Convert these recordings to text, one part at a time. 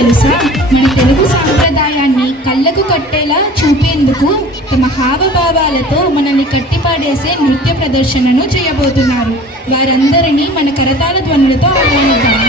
తెలుసా? మన తెలుగు సాంప్రదాయాన్ని కళ్ళకు కట్టేలా చూపేందుకు తమ హావభావాలతో మనల్ని కట్టిపాడేసే నృత్య ప్రదర్శనను చేయబోతున్నారు. వారందరినీ మన కరతాళ ధ్వనులతో ఆహ్వానిద్దాం.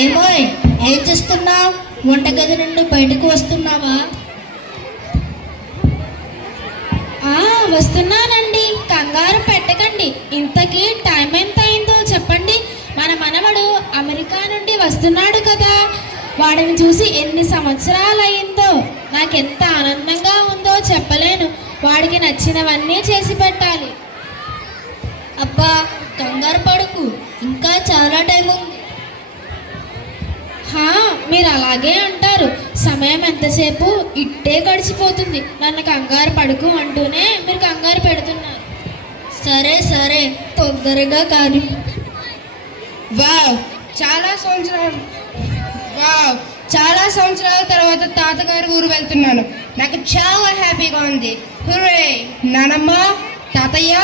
ఏమోయ్, ఏం చేస్తున్నావు? వంటగది నుండి బయటకు వస్తున్నావా? వస్తున్నానండి, కంగారు పెట్టకండి. ఇంతకీ టైం ఎంత అయిందో చెప్పండి. మన మనవడు అమెరికా నుండి వస్తున్నాడు కదా, వాడిని చూసి ఎన్ని సంవత్సరాలు అయిందో. నాకెంత ఆనందంగా ఉందో చెప్పలేను. వాడికి నచ్చినవన్నీ చేసి పెట్టాలి. అబ్బా, కంగారు పడకు, ఇంకా చాలా టైం ఉంది. మీరు అలాగే అంటారు. సమయం ఎంతసేపు ఇట్టే గడిచిపోతుంది. నన్ను కంగారు పడుకు అంటూనే మీరు కంగారు పెడుతున్నారు. సరే సరే, తొందరగా కానీ. వావ్, చాలా సంవత్సరాల తర్వాత తాతగారి ఊరు వెళ్తున్నాను. నాకు చాలా హ్యాపీగా ఉంది. హుర్రే! నానమ్మ, తాతయ్య.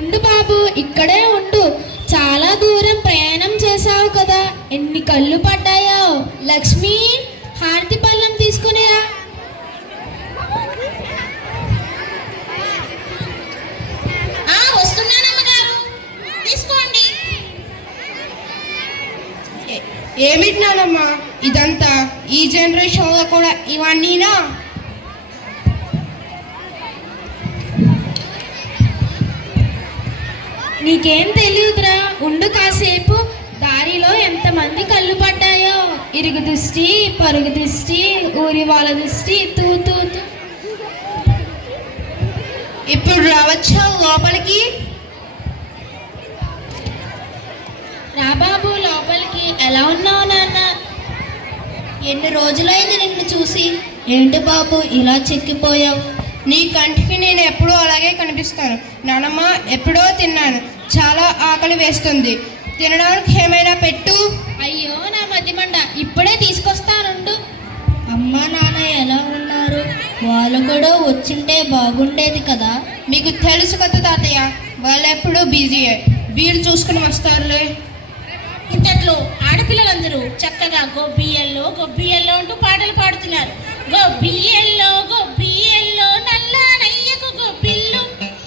ఉండు బాబు, ఇక్కడే ఉండు. చాలా దూరం ప్రయాణం చేశావు కదా, ఎన్ని కళ్ళు పడ్డాయో. లక్ష్మి, హారతి పళ్ళం తీసుకునిరా. వస్తున్నానమ్మగారు, తీసుకోండి. ఏమిటి నానమ్మ ఇదంతా? ఈ జనరేషన్లో కూడా ఇవన్నీనా? నీకేం తెలియదురా, ఉండు కాసేపు. దారిలో ఎంతమంది కళ్ళు పడ్డాయో. ఇరుగు దిష్టి, పరుగు దిష్టి, ఊరి వాళ్ళ దిష్టి, తూ తూ తూ. ఇప్పుడు రావచ్చా లోపలికి? రా బాబు లోపలికి. ఎలా ఉన్నావు నాన్న? ఎన్ని రోజులైంది నిన్ను చూసి. ఏంటి బాబు ఇలా చెక్కిపోయావు? నీ కంటికి నేను ఎప్పుడూ అలాగే కనిపిస్తాను నానమ్మ. ఎప్పుడో తిన్నాను, చాలా ఆకలి వేస్తుంది. తినడానికి ఏమైనా పెట్టు. అయ్యో నా మధ్యమండ, ఇప్పుడే తీసుకొస్తానుండు. అమ్మా నాన్న ఎలా ఉన్నారు? వాళ్ళు కూడా వచ్చింటే బాగుండేది కదా. మీకు తెలుసు కదా తాతయ్య, వాళ్ళు ఎప్పుడూ బిజీయే. వీళ్ళు చూసుకుని వస్తారులే. ఇంతట్లో ఆడపిల్లలందరూ చక్కగా గొబ్బియ్యల్లో గొబ్బియ్యల్లో అంటూ పాటలు పాడుతున్నారు. గొబ్బియ్యల్లో గొబ్బియ్యల్లో నల్ల నయ్యకు గొబ్బిల్లు,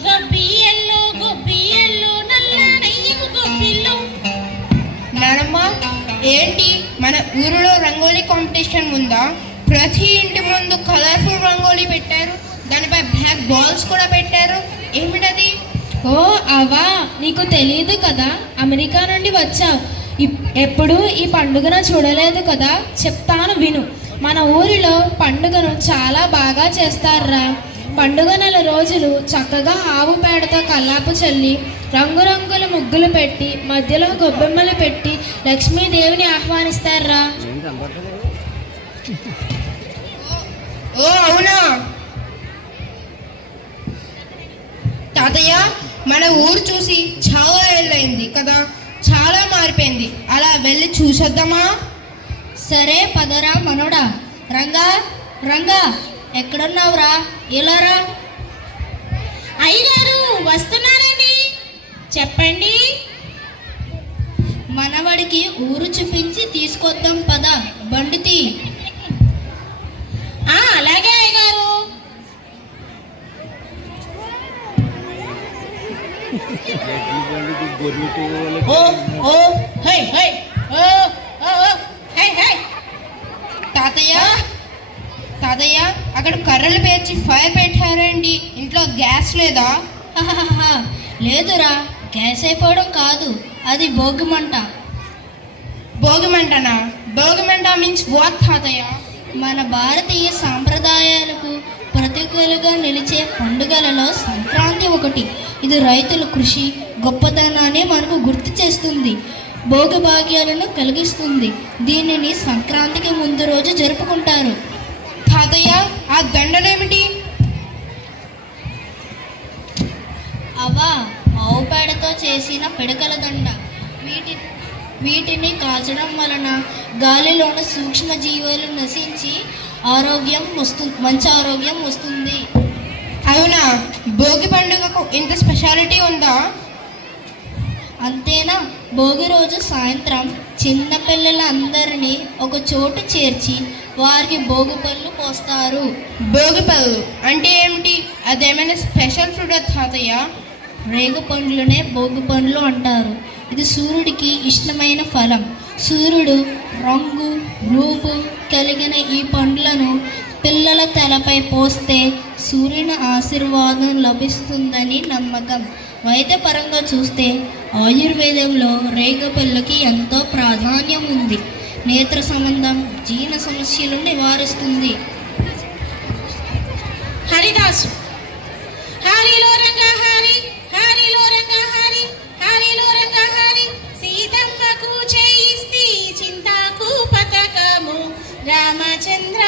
గొబ్బియ్యల్లో గొబ్బియ్యల్లో నల్ల నయ్యకు గొబ్బిల్లు. నానమ్మ, ఏంటి మన ఊరిలో రంగోలీ కాంపిటీషన్ ఉందా? ప్రతి ఇంటి ముందు కలర్ఫుల్ రంగోలీ పెట్టారు, దానిపై బ్లాక్ బాల్స్ కూడా పెట్టారు. ఏమిటది? ఓ అవా, నీకు తెలియదు కదా, అమెరికా నుండి వచ్చావు. ఎప్పుడు ఈ పండుగను చూడలేదు కదా, చెప్తాను విను. మన ఊరిలో పండుగను చాలా బాగా చేస్తారా. పండుగ నెల రోజులు చక్కగా ఆవు పేడతో కల్లాపు చల్లి, రంగురంగుల ముగ్గులు పెట్టి, మధ్యలో గొబ్బెమ్మలు పెట్టి లక్ష్మీదేవిని ఆహ్వానిస్తారా. ఓ అవునా తాతయ్య, మన ఊరు చూసి చాలా ఏళ్ళైంది కదా, చాలా మారిపోయింది. అలా వెళ్ళి చూసొద్దామా? సరే పదరా మనోడా. రంగా, రంగా, ఎక్కడున్నావురా? ఇలారా. అయ్యగారు వస్తున్నానండి, చెప్పండి. మనవడికి ఊరు చూపించి తీసుకొద్దాం పద. బండితి. అలాగే అయ్యగారు. తాతయ్య, తాతయ్య, అక్కడ కర్రలు పేర్చి ఫైర్ పెట్టారండి. ఇంట్లో గ్యాస్ లేదా? లేదురా, గ్యాస్ అయిపోవడం కాదు, అది భోగిమంట. భోగిమంటనా? భోగిమంట మీన్స్ వాట్ తాతయ్య? మన భారతీయ సాంప్రదాయాలకు ప్రతీకలుగా నిలిచే పండుగలలో సంక్రాంతి ఒకటి. ఇది రైతుల కృషి గొప్పతనాన్ని మనకు గుర్తు చేస్తుంది, భోగభాగ్యాలను కలిగిస్తుంది. దీనిని సంక్రాంతికి ముందు రోజు జరుపుకుంటారు. తాతయ్య, ఆ దండలేమిటి? అవా, ఆవు పేడతో చేసిన పిడకల దండ. వీటిని కాల్చడం వలన గాలిలోని సూక్ష్మజీవులు నశించి మంచి ఆరోగ్యం వస్తుంది. అవునా? భోగి పండుగకు ఇంత స్పెషాలిటీ ఉందా? అంతేనా, భోగి రోజు సాయంత్రం చిన్నపిల్లలందరినీ ఒక చోటు చేర్చి వారికి భోగి పళ్ళు పోస్తారు. భోగి పళ్ళు అంటే ఏమిటి? అదేమైనా స్పెషల్ ఫుడ్ తాతయ్య? రేగు పండ్లునే భోగి పండ్లు అంటారు. ఇది సూర్యుడికి ఇష్టమైన ఫలం. సూర్యుడు రంగు రూపు కలిగిన ఈ పండ్లను పిల్లల తలపై పోస్తే సూర్యుని ఆశీర్వాదం లభిస్తుందని నమ్మకం. వైద్యపరంగా చూస్తే ఆయుర్వేదంలో రేగుపళ్ళకి ఎంతో ప్రాధాన్యం ఉంది. నేత్ర సంబంధం జీర్ణ సమస్యలను నివారిస్తుంది. హరిదాసు హారిలో రంగా హారి హారిలో రంగా హారి హారిలో రంగా హారి సీతమ్మకు చేయిస్తి చింతాకు పతకము రామచంద్ర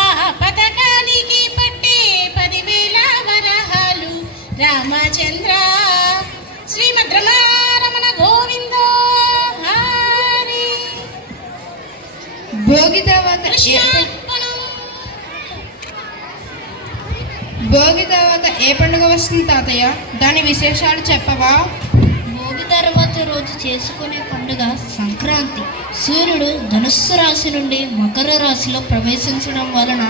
ఆ పతకానికి పట్టే 10,000 వరహాలు రామచంద్ర శ్రీమద్ రమణ గోవింద హారి భోగి తర్వాత ఏ పండుగ వస్తుంది తాతయ్య? దాని విశేషాలు చెప్పవా? భోగి తర్వాత రోజు చేసుకునే పండుగ సంక్రాంతి. సూర్యుడు ధనుస్సు రాశి నుండి మకర రాశిలో ప్రవేశించడం వలన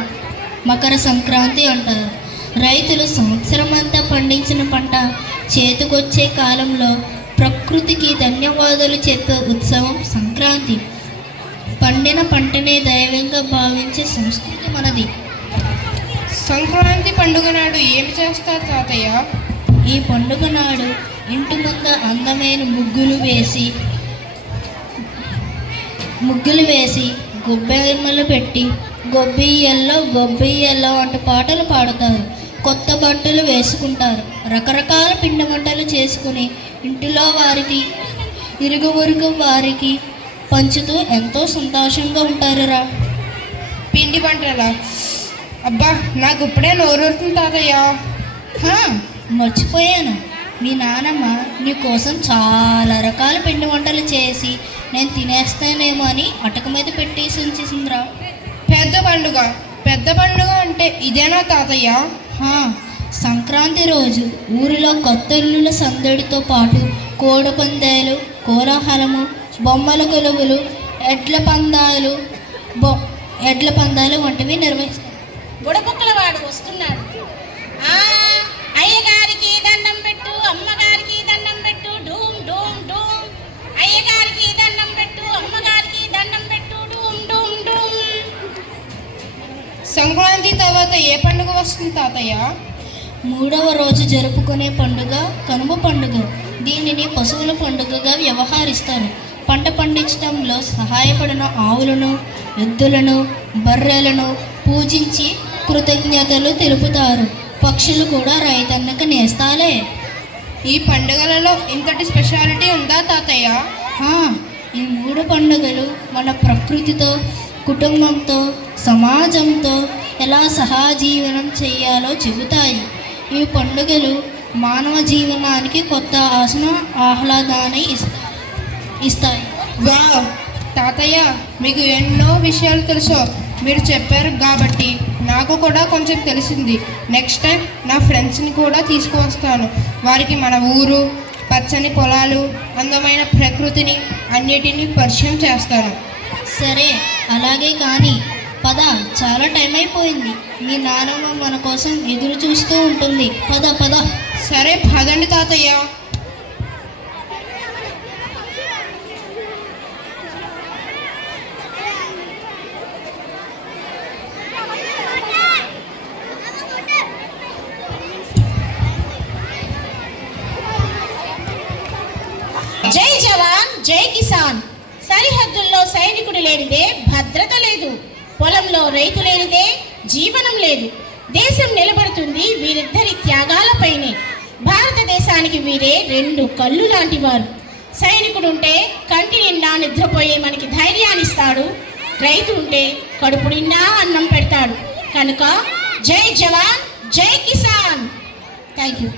మకర సంక్రాంతి అంటారు. రైతులు సంవత్సరం అంతా పండించిన పంట చేతికొచ్చే కాలంలో ప్రకృతికి ధన్యవాదాలు చెప్పే ఉత్సవం సంక్రాంతి. పండిన పంటనే దైవంగా భావించే సంస్కృతి మనది. సంక్రాంతి పండుగ నాడు ఏమి చేస్తారు తాతయ్య? ఈ పండుగ నాడు ఇంటి ముందు అందమైన ముగ్గులు వేసి గొబ్బెమ్మలు పెట్టి గొబ్బియ్యల్లో వంటి పాటలు పాడతారు. కొత్త బట్టలు వేసుకుంటారు. రకరకాల పిండి వంటలు చేసుకుని ఇంటిలో వారికి ఇరుగు పొరుగు వారికి పంచుతూ ఎంతో సంతోషంగా ఉంటారురా. పిండి వంటలా? అబ్బా, నాకు ఇప్పుడే నోరూరుతుంది తాతయ్య. మర్చిపోయాను, మీ నానమ్మ నీ కోసం చాలా రకాల పిండి వంటలు చేసి నేను తినేస్తానేమో అని అటక మీద పెట్టేసి ఉంచేసిందిరా. పెద్ద పండుగ అంటే ఇదేనా తాతయ్య? సంక్రాంతి రోజు ఊరిలో కొత్త ఇల్లుల సందడితో పాటు కోడి పందాలు, కోలాహలము, బొమ్మల కొలువులు, ఎడ్ల పందాలు వంటివి నిర్వహిస్తారు. బుడబుక్కల వాడు వస్తున్నాడు. అయ్యగారికి దండం పెట్టు, అమ్మగారికి దండం పెట్టు, డూమ్ డూమ్ డూమ్. అయ్యగారికి దండం పెట్టు, అమ్మగారికి దండం పెట్టు, డూమ్ డూమ్ డూమ్. సంక్రాంతి తర్వాత ఏ పండుగ వస్తుంది తాతయ్య? 3వ రోజు జరుపుకునే పండుగ కనుమ పండుగ. దీనిని పశువుల పండుగగా వ్యవహరిస్తారు. పంట పండించడంలో సహాయపడిన ఆవులను, ఎద్దులను, బర్రెలను పూజించి కృతజ్ఞతలు తెలుపుతారు. పక్షులు కూడా రైతన్నకు నేస్తాలే. ఈ పండుగలలో ఇంతటి స్పెషాలిటీ ఉందా తాతయ్య? ఈ 3 పండుగలు మన ప్రకృతితో, కుటుంబంతో, సమాజంతో ఎలా సహజీవనం చేయాలో చెబుతాయి. ఈ పండుగలు మానవ జీవనానికి కొత్త ఆహ్లాదాన్ని ఇస్తాయి. వావ్ తాతయ్య, మీకు ఎన్నో విషయాలు తెలుసు. మీరు చెప్పారు కాబట్టి నాకు కూడా కొంచెం తెలిసింది. నెక్స్ట్ టైం నా ఫ్రెండ్స్ని కూడా తీసుకువస్తాను. వారికి మన ఊరు, పచ్చని పొలాలు, అందమైన ప్రకృతిని అన్నిటినీ పరిచయం చేస్తాను. సరే, అలాగే కానీ పద, చాలా టైం అయిపోయింది. మీ నాన్నమ్మ మన కోసం ఎదురు చూస్తూ ఉంటుంది. పద. సరే పదండి తాతయ్య. జై జవాన్ జై కిసాన్. సరిహద్దుల్లో సైనికుడు లేనిదే భద్రత లేదు, పొలంలో రైతు లేనిదే జీవనం లేదు. దేశం నిలబడుతుంది వీరిద్దరి త్యాగాలపైనే. భారతదేశానికి వీరే 2 కళ్ళు లాంటి వారు. సైనికుడు ఉంటే కంటి నిండా నిద్రపోయే మనకి ధైర్యాన్ని ఇస్తాడు. రైతు ఉంటే కడుపు నిండా అన్నం పెడతాడు. కనుక జై జవాన్ జై కిసాన్. Thank you.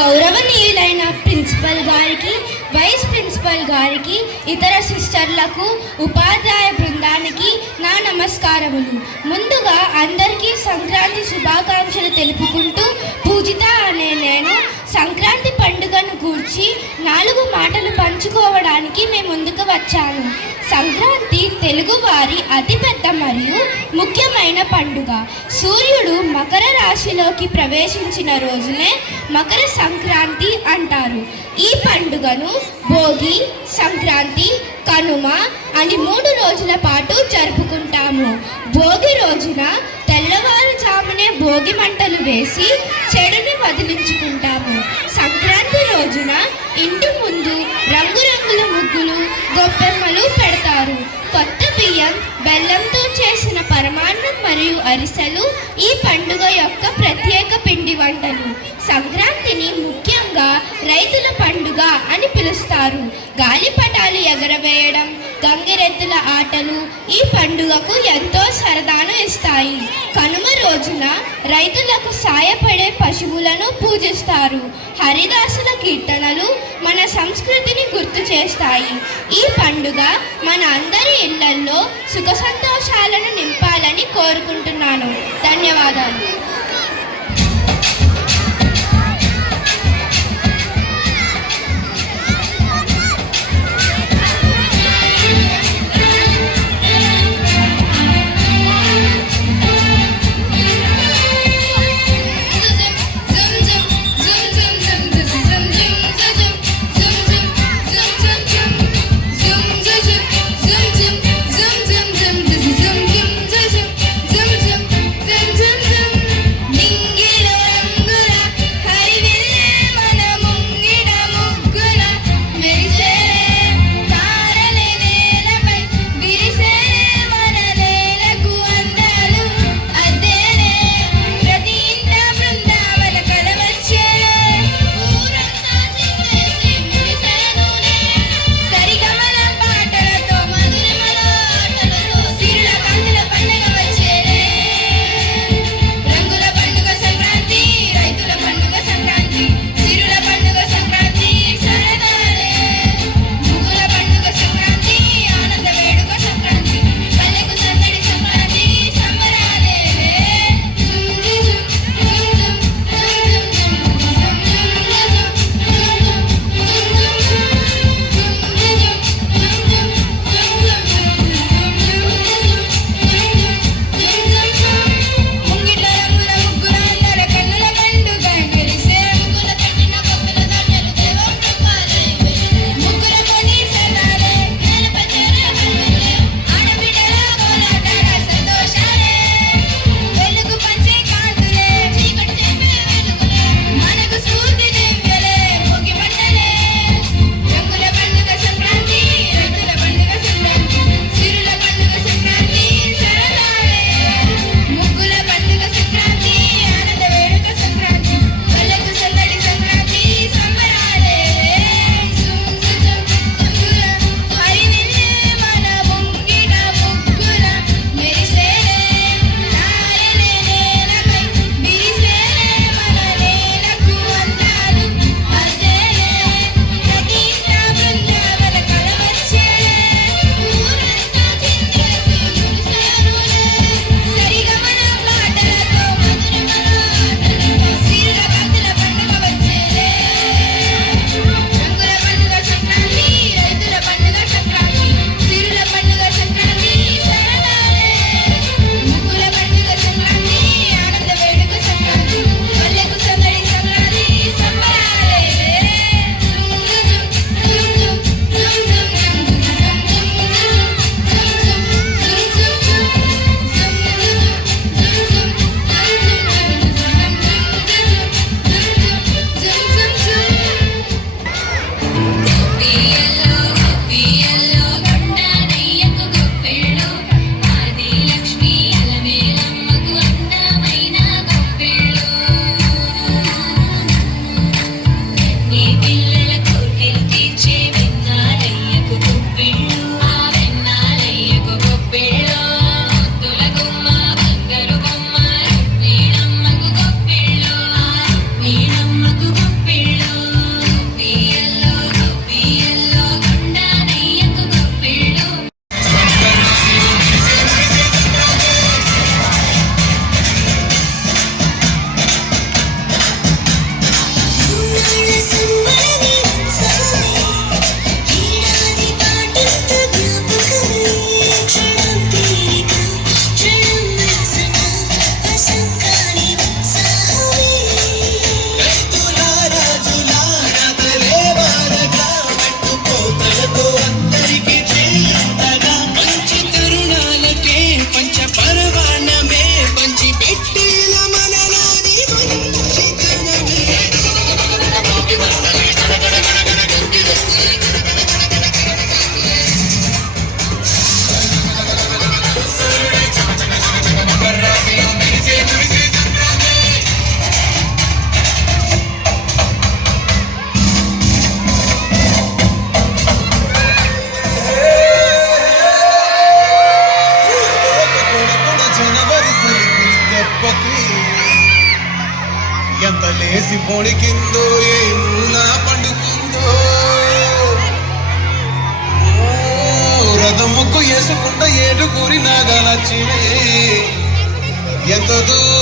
గౌరవనీయులైన ప్రిన్సిపల్ గారికి, వైస్ ప్రిన్సిపల్ గారికి, ఇతర సిస్టర్లకు, ఉపాధ్యాయ బృందానికి నా నమస్కారములు. ముందుగా అందరికీ సంక్రాంతి శుభాకాంక్షలు తెలుపుకుంటూ పూజిత అనే నేను సంక్రాంతి పండుగను గూర్చి 4 మాటలు పంచుకోవడానికి మేము ముందుకు వచ్చాను. సంక్రాంతి తెలుగువారి అతిపెద్ద మరియు ముఖ్యమైన పండుగ. సూర్యుడు మకర రాశిలోకి ప్రవేశించిన రోజునే మకర సంక్రాంతి అంటారు. ఈ పండుగను భోగి, సంక్రాంతి, కనుమ అని 3 రోజుల పాటు జరుపుకుంటాము. భోగి రోజున తెల్లవారుజామునే భోగి మంటలు వేసి చెడుని వదిలించుకుంటాము. సంక్రాంతి రోజున ఇంటి ముందు రంగురంగుల ముగ్గులు, గొబ్బెమ్మలు పెడతారు. కొత్త బియ్యం, బెల్లంతో చేసిన పరమాన్నం మరియు అరిసెలు ఈ పండుగ యొక్క ప్రత్యేక పిండి వంటలు. సంక్రాంతిని ముఖ్యంగా రైతుల పండుగ అని పిలుస్తారు. గాలిపటాలు ఎగరవేయడం, గంగిరెద్దుల ఆటలు ఈ పండుగకు ఎంతో సరదాను ఇస్తాయి. కనుమ రోజున రైతులకు సాయపడే పశువులను పూజిస్తారు. హరిదాసుల కీర్తనలు మన సంస్కృతిని గుర్తు చేస్తాయి. ఈ పండుగ మన అందరి ఇళ్లల్లో సుఖ సంతోషాలను నింపాలని కోరుకుంటున్నాను. ధన్యవాదాలు. దెబ్బకి ఎంత లేసి పొడికిందో ఏ మూల పండుకుందో రథముక్కు వేసుకుంట ఏడు కూరి నాగా నచ్చినే ఎంత దూరం